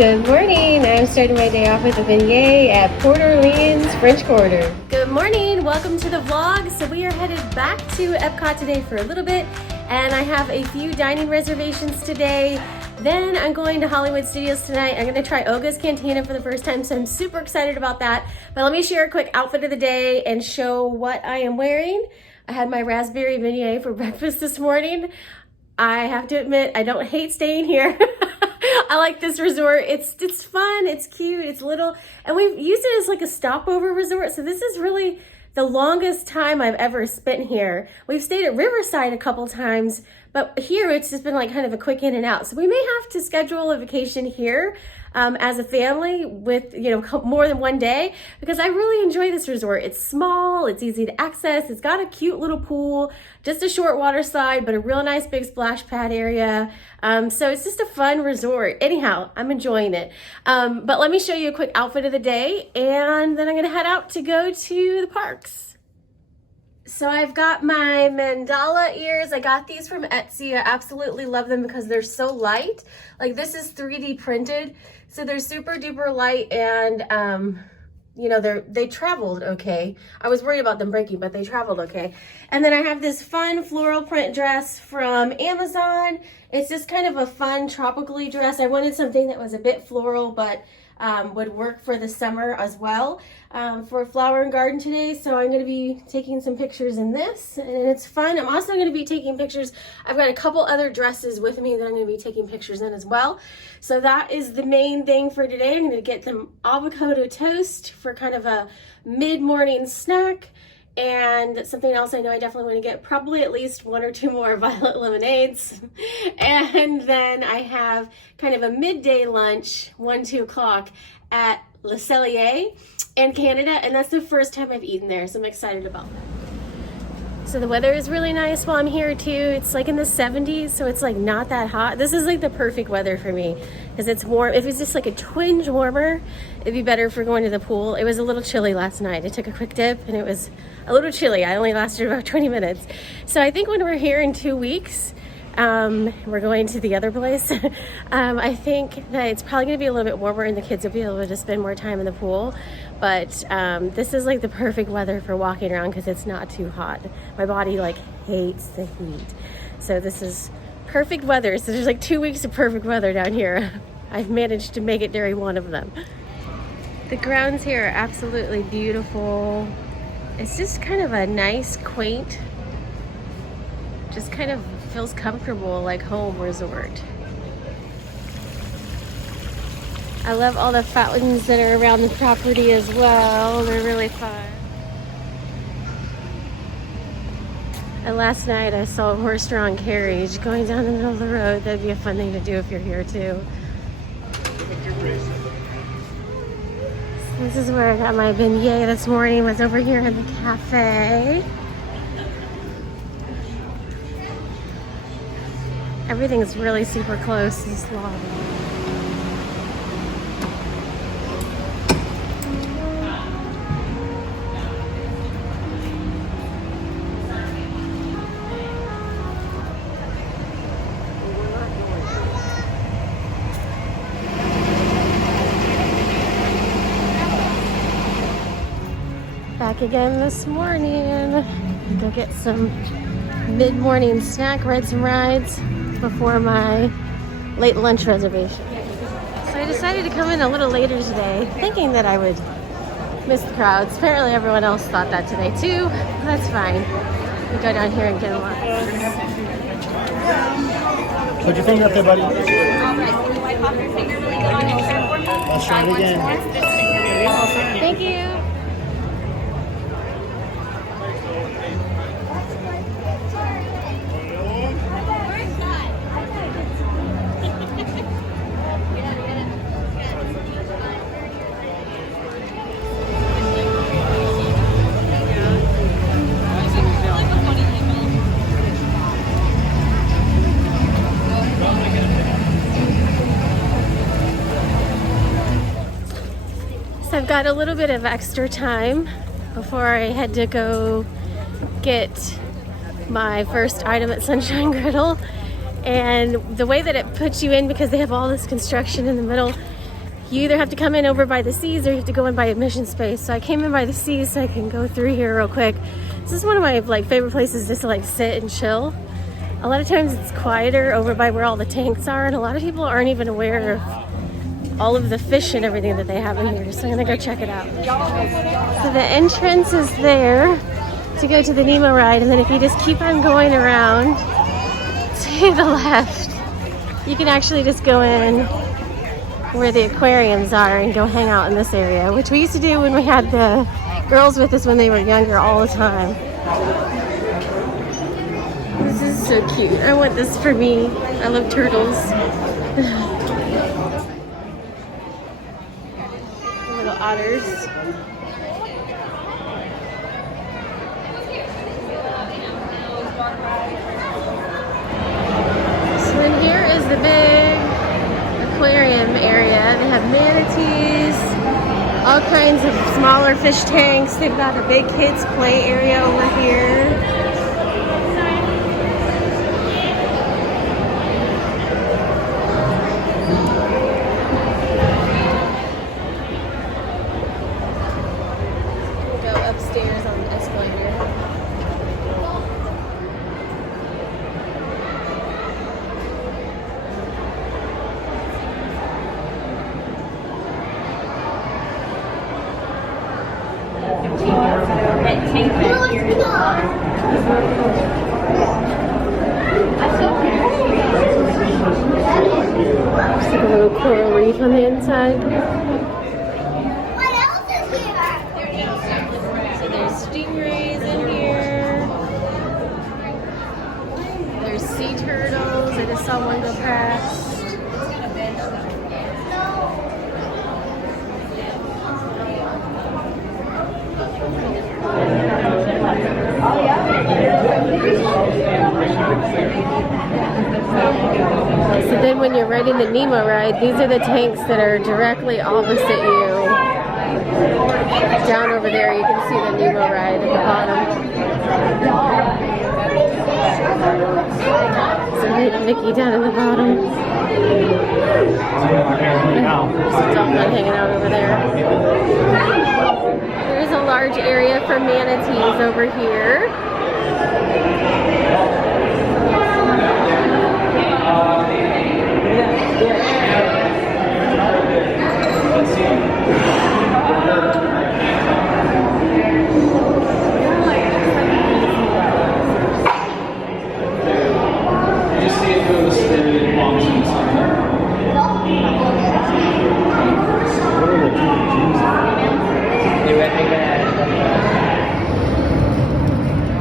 Good morning. I'm starting my day off with a beignet at Port Orleans French Quarter. Good morning. Welcome to the vlog. So we are headed back to Epcot today for a little bit, and I have a few dining reservations today. Then I'm going to Hollywood Studios tonight. I'm going to try Oga's Cantina for the first time, so I'm super excited about that. But let me share a quick outfit of the day and show what I am wearing. I had my raspberry beignet for breakfast this morning. I have to admit, I don't hate staying here. I like this resort. It's fun, it's cute, it's little, and we've used it as like a stopover resort. So this is really the longest time I've ever spent here. We've stayed at Riverside a couple times, but here it's just been like kind of a quick in and out. So we may have to schedule a vacation here as a family with, you know, more than one day, because I really enjoy this resort. It's small, it's easy to access, it's got a cute little pool, just a short water slide, but a real nice big splash pad area. So it's just a fun resort. Anyhow, I'm enjoying it. But let me show you a quick outfit of the day, and then I'm gonna head out to go to the parks. So I've got my mandala ears. I got these from Etsy. I absolutely love them because they're so light. Like, this is 3D printed, so they're super duper light, and you know, they traveled okay. I was worried about them breaking, but they traveled okay. And then I have this fun floral print dress from Amazon. It's just kind of a fun tropically dress. I wanted something that was a bit floral, but would work for the summer as well, for flower and garden today. So I'm going to be taking some pictures in this, and it's fun. I'm also going to be taking pictures. I've got a couple other dresses with me that I'm going to be taking pictures in as well. So that is the main thing for today. I'm going to get some avocado toast for kind of a mid-morning snack. And something else I know I definitely want to get, probably at least 1 or 2 more violet lemonades. And then I have kind of a midday lunch, 1-2 o'clock at Cellier in Canada. And that's the first time I've eaten there, so I'm excited about that. So the weather is really nice while I'm here too. It's like in the 70s, so it's like not that hot. This is like the perfect weather for me because it's warm. If it's just like a twinge warmer, it'd be better for going to the pool. It was a little chilly last night. I took a quick dip and it was a little chilly. I only lasted about 20 minutes. So I think when we're here in 2 weeks, we're going to the other place. I think that it's probably going to be a little bit warmer and the kids will be able to spend more time in the pool. But this is like the perfect weather for walking around because it's not too hot. My body like hates the heat. So this is perfect weather. So there's like 2 weeks of perfect weather down here. I've managed to make it during one of them. The grounds here are absolutely beautiful. It's just kind of a nice, quaint, just kind of feels comfortable, like home resort. I love all the fountains that are around the property as well. They're really fun. And last night I saw a horse-drawn carriage going down the middle of the road. That'd be a fun thing to do if you're here too. So this is where I got my beignet this morning, was over here in the cafe. Everything's really super close. This long. Back again this morning. Go get some mid-morning snack, ride some rides before my late lunch reservation. So I decided to come in a little later today, thinking that I would miss the crowds. Apparently everyone else thought that today too. That's fine. We go down here and get a lunch. Put your finger up there, buddy. All right, can you wipe off your finger really good on your shirt for me? Let's try it again. Thank you. So I've got a little bit of extra time before I head to go get my first item at Sunshine Griddle. And the way that it puts you in, because they have all this construction in the middle, you either have to come in over by the seas or you have to go in by admission space. So I came in by the seas so I can go through here real quick. This is one of my like favorite places just to like sit and chill. A lot of times it's quieter over by where all the tanks are, and a lot of people aren't even aware of all of the fish and everything that they have in here. So I'm gonna go check it out. So the entrance is there to go to the Nemo ride, and then if you just keep on going around to the left, you can actually just go in where the aquariums are and go hang out in this area, which we used to do when we had the girls with us when they were younger all the time. This is so cute. I want this for me. I love turtles. Little otters. So then here is the big aquarium area. They have manatees, all kinds of smaller fish tanks. They've got a big kids play area over here. Go upstairs on the escalator. Just like a little coral reef on the inside. What else is here? So there's stingrays in here. There's sea turtles. I just saw one go past. So then when you're riding the Nemo ride, these are the tanks that are directly opposite you. Down over there you can see the Nemo ride at the bottom. So Mickey down in the bottom. There's a dolphin hanging out over there. There's a large area for manatees over here.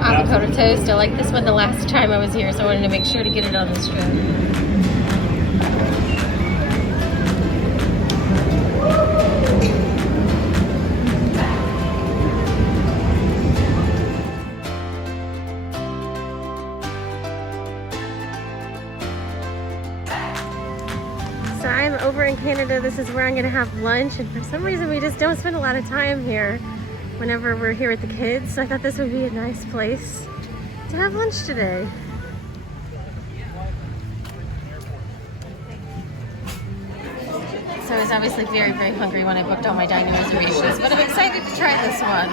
Avocado toast. I like this one the last time I was here, so I wanted to make sure to get it on this trip. So I'm over in Canada. This is where I'm gonna have lunch, and for some reason we just don't spend a lot of time here whenever we're here with the kids. So I thought this would be a nice place to have lunch today. So I was obviously very, very hungry when I booked all my dining reservations, but I'm excited to try this one.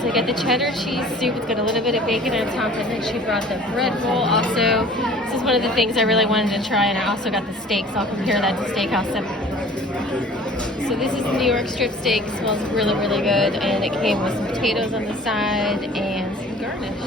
So I got the cheddar cheese soup. It's got a little bit of bacon on top, and then she brought the bread roll also. This is one of the things I really wanted to try, and I also got the steak, so I'll compare that to Steakhouse 7. So this is the New York strip steak. It smells really, really good, and it came with some potatoes on the side and some garnish.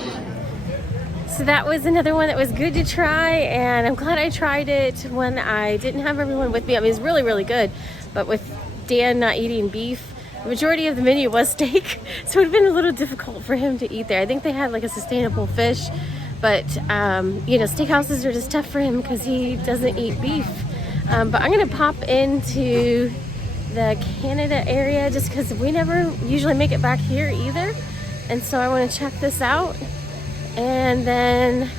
So that was another one that was good to try, and I'm glad I tried it when I didn't have everyone with me. I mean, it's really, really good, but with Dan not eating beef, the majority of the menu was steak, so it would have been a little difficult for him to eat there. I think they had like a sustainable fish, but you know, steakhouses are just tough for him because he doesn't eat beef. But I'm gonna pop into the Canada area just because we never usually make it back here either, and so I want to check this out. And then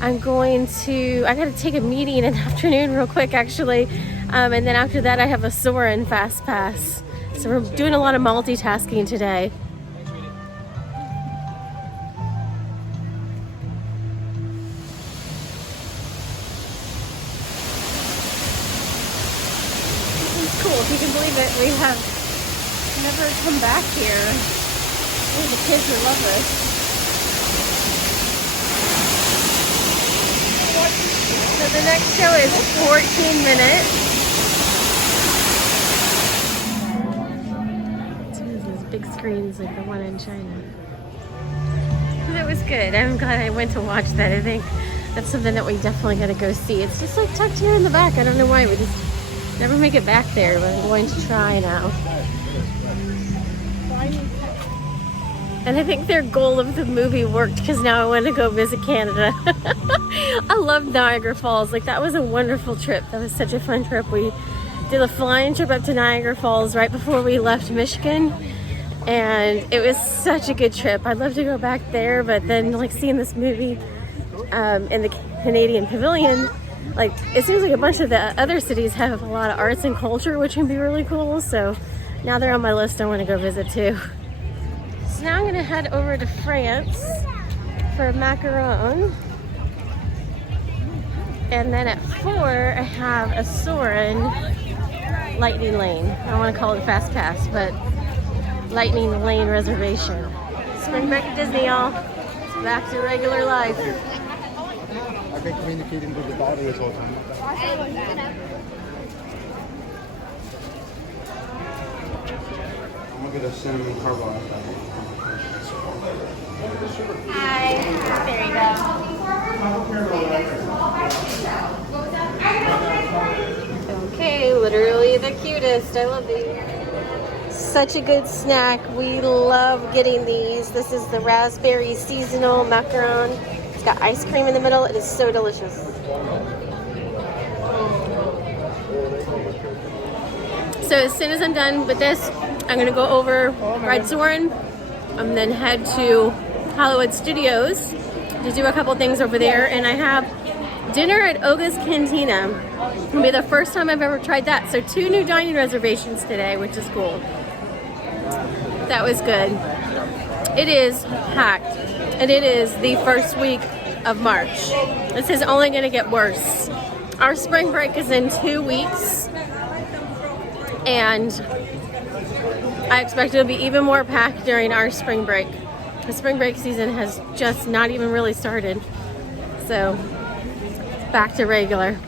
I gotta take a meeting in the afternoon real quick actually, and then after that I have a Soarin' Fast Pass. So we're doing a lot of multitasking today. cool. If you can believe it, we have never come back here. Oh, the kids would love this. So the next show is 14 minutes. It's one of those big screens like the one in China. That was good. I'm glad I went to watch that. I think that's something that we definitely got to go see. It's just like tucked here in the back. I don't know why. We just never make it back there, but I'm going to try now. And I think their goal of the movie worked because now I want to go visit Canada. I love Niagara Falls. Like, that was a wonderful trip. That was such a fun trip. We did a flying trip up to Niagara Falls right before we left Michigan. And it was such a good trip. I'd love to go back there, but then like seeing this movie in the Canadian pavilion, like it seems like a bunch of the other cities have a lot of arts and culture, which can be really cool. So now they're on my list. I want to go visit too. So now I'm gonna head over to France for macaron. And then at 4, I have a Soarin' Lightning Lane. I don't want to call it Fast Pass, but Lightning Lane reservation. Spring break at Disney, y'all. It's back to regular life. I've been communicating with the daughter this whole time. I'm gonna get a cinnamon carbonara. Hi. There you go. Okay, literally the cutest. I love these. Such a good snack. We love getting these. This is the raspberry seasonal macaron. It's got ice cream in the middle. It is so delicious. So as soon as I'm done with this, I'm gonna go over ride Soarin' and then head to Hollywood Studios to do a couple things over there. And I have dinner at Oga's Cantina. It'll be the first time I've ever tried that. So 2 new dining reservations today, which is cool. That was good. It is packed, and it is the first week of March. This is only going to get worse. Our spring break is in 2 weeks, and I expect it'll be even more packed during our spring break. The spring break season has just not even really started, so back to regular.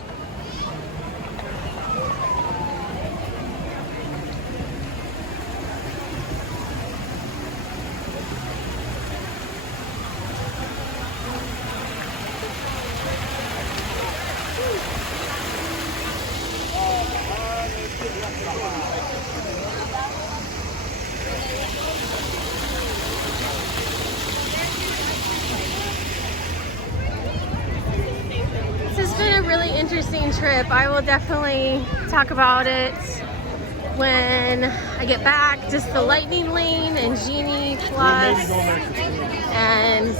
Really interesting trip. I will definitely talk about it when I get back. Just the Lightning Lane and Genie Plus and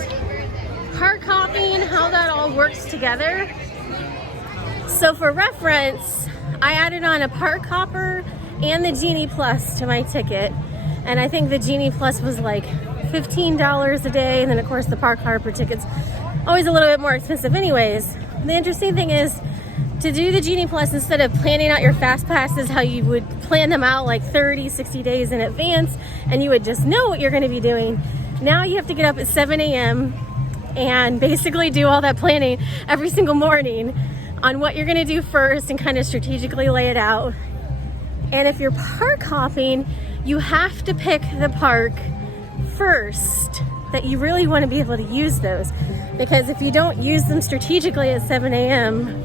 park hopping, how that all works together. So for reference, I added on a park hopper and the Genie Plus to my ticket, and I think the Genie Plus was like $15 a day, and then of course the park hopper ticket's always a little bit more expensive anyways. The interesting thing is to do the Genie Plus, instead of planning out your fast passes how you would plan them out like 30, 60 days in advance, and you would just know what you're going to be doing. Now you have to get up at 7 a.m. and basically do all that planning every single morning on what you're going to do first and kind of strategically lay it out. And if you're park hopping, you have to pick the park first that you really want to be able to use those. Because if you don't use them strategically at 7 a.m.,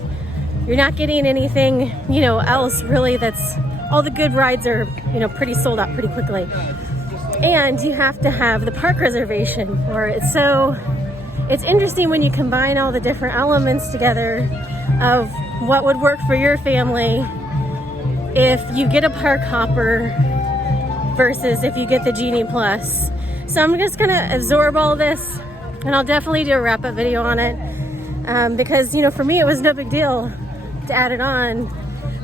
you're not getting anything, else really that's, all the good rides are, pretty sold out pretty quickly. And you have to have the park reservation for it. So it's interesting when you combine all the different elements together of what would work for your family if you get a park hopper versus if you get the Genie Plus. So I'm just gonna absorb all this, and I'll definitely do a wrap-up video on it because, for me it was no big deal to add it on.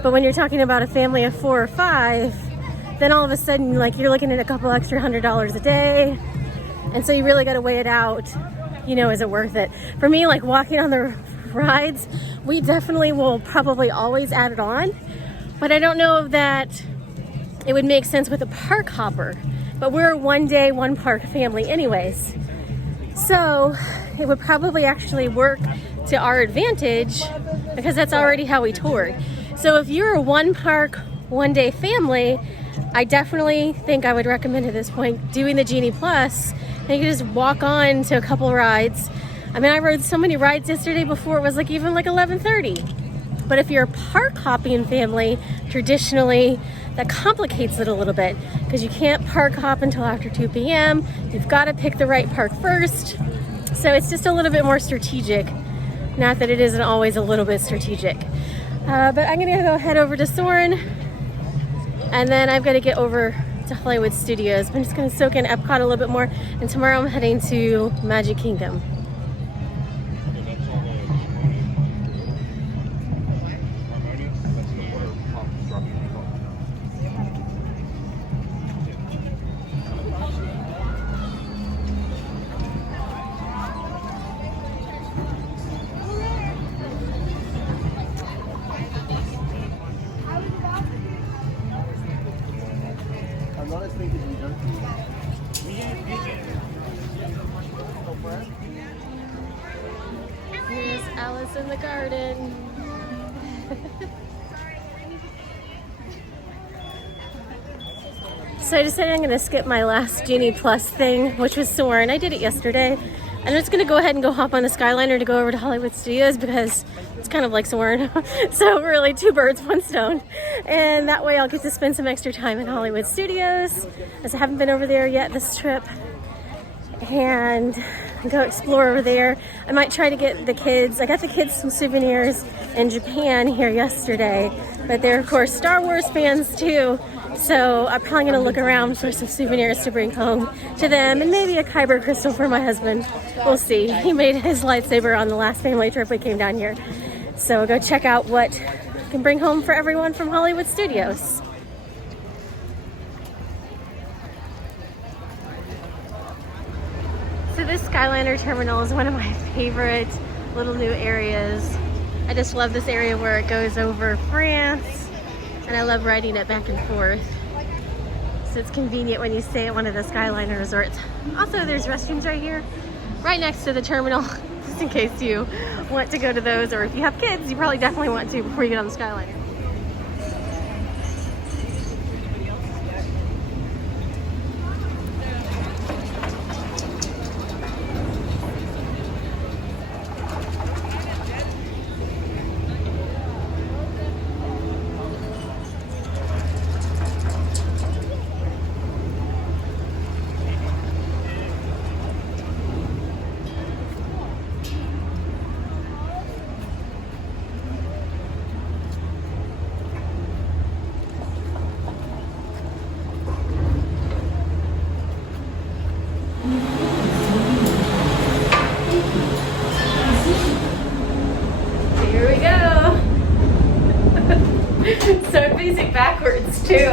But when you're talking about a family of 4 or 5, then all of a sudden, you're looking at a couple extra $100 a day. And so you really got to weigh it out, is it worth it? For me, walking on the rides, we definitely will probably always add it on. But I don't know that it would make sense with a park hopper. But we're a one day, one park family anyways. So it would probably actually work to our advantage because that's already how we toured. So if you're a one park, one day family, I definitely think I would recommend at this point doing the Genie Plus. And you can just walk on to a couple rides. I mean, I rode so many rides yesterday before it was like even like 11:30. But if you're a park hopping family, traditionally, that complicates it a little bit because you can't park hop until after 2 p.m. You've got to pick the right park first. So it's just a little bit more strategic. Not that it isn't always a little bit strategic. But I'm gonna go head over to Soarin', and then I've got to get over to Hollywood Studios. I'm just gonna soak in Epcot a little bit more, and tomorrow I'm heading to Magic Kingdom. Here's Alice in the garden. So I decided I'm going to skip my last Genie Plus thing, which was Soarin'. I did it yesterday. I'm just going to go ahead and go hop on the Skyliner to go over to Hollywood Studios because it's kind of like Soarin'. So really, two birds, one stone. And that way I'll get to spend some extra time in Hollywood Studios, as I haven't been over there yet this trip. And go explore over there. I might try to get the kids. I got the kids some souvenirs in Japan here yesterday, but they're of course Star Wars fans too. So I'm probably gonna look around for some souvenirs to bring home to them, and maybe a Kyber crystal for my husband. We'll see. He made his lightsaber on the last family trip we came down here. So go check out what I can bring home for everyone from Hollywood Studios. So this Skyliner terminal is one of my favorite little new areas. I just love this area where it goes over France, and I love riding it back and forth. So it's convenient when you stay at one of the Skyliner resorts. Also, there's restrooms right here, right next to the terminal, just in case you want to go to those, or if you have kids, you probably definitely want to before you get on the Skyliner. So I'm facing backwards too.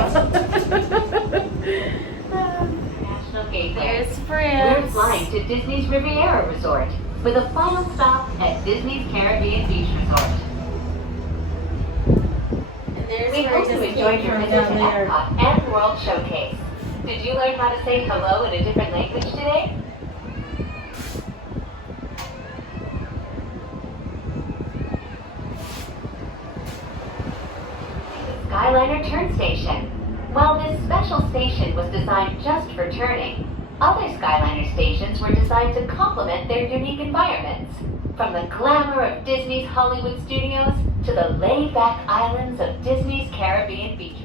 There's France. We're flying to Disney's Riviera Resort with a final stop at Disney's Caribbean Beach Resort. And there's We hope you enjoyed your visit to Epcot and World Showcase. Did you learn how to say hello in a different language today? Skyliner Turn Station. While this special station was designed just for turning, other Skyliner stations were designed to complement their unique environments. From the glamour of Disney's Hollywood Studios to the laid-back islands of Disney's Caribbean Beach.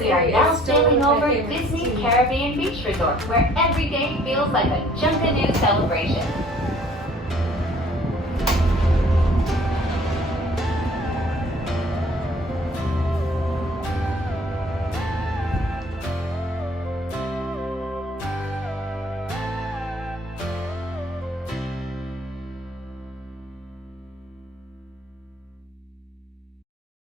We are now sailing over Disney's Caribbean Beach Resort, where every day feels like a Junkanoo celebration.